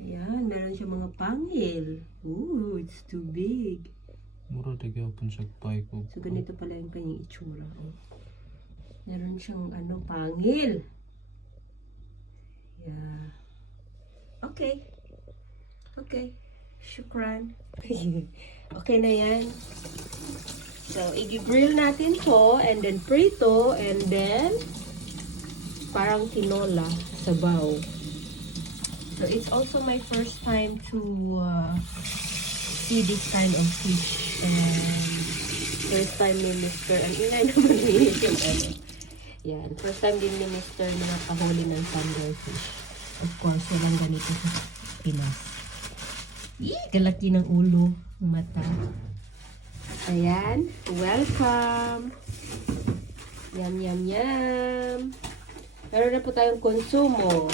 Ayan, meron siya mga pangil. Ooh, it's too big. Mura nagyapon siya pay ko. So, ganito pala yung kanyang itsura. Oh. Meron siyang pangil. Yeah. Okay. Okay. Shukran. Okay na yan. So, i-grill natin to and then prito and then parang tinola, sabaw. So, it's also my first time to see this kind of fish. And first time ni Mr. Ang ingay naman yung Yan. First time din ni Mr. na nakahuli ng thunder fish. Of course, walang ganito sa Pinas. Galaki ng ulo, ng mata. Ayan. Welcome! Yum, yum, yum! Meron na po tayong konsumo.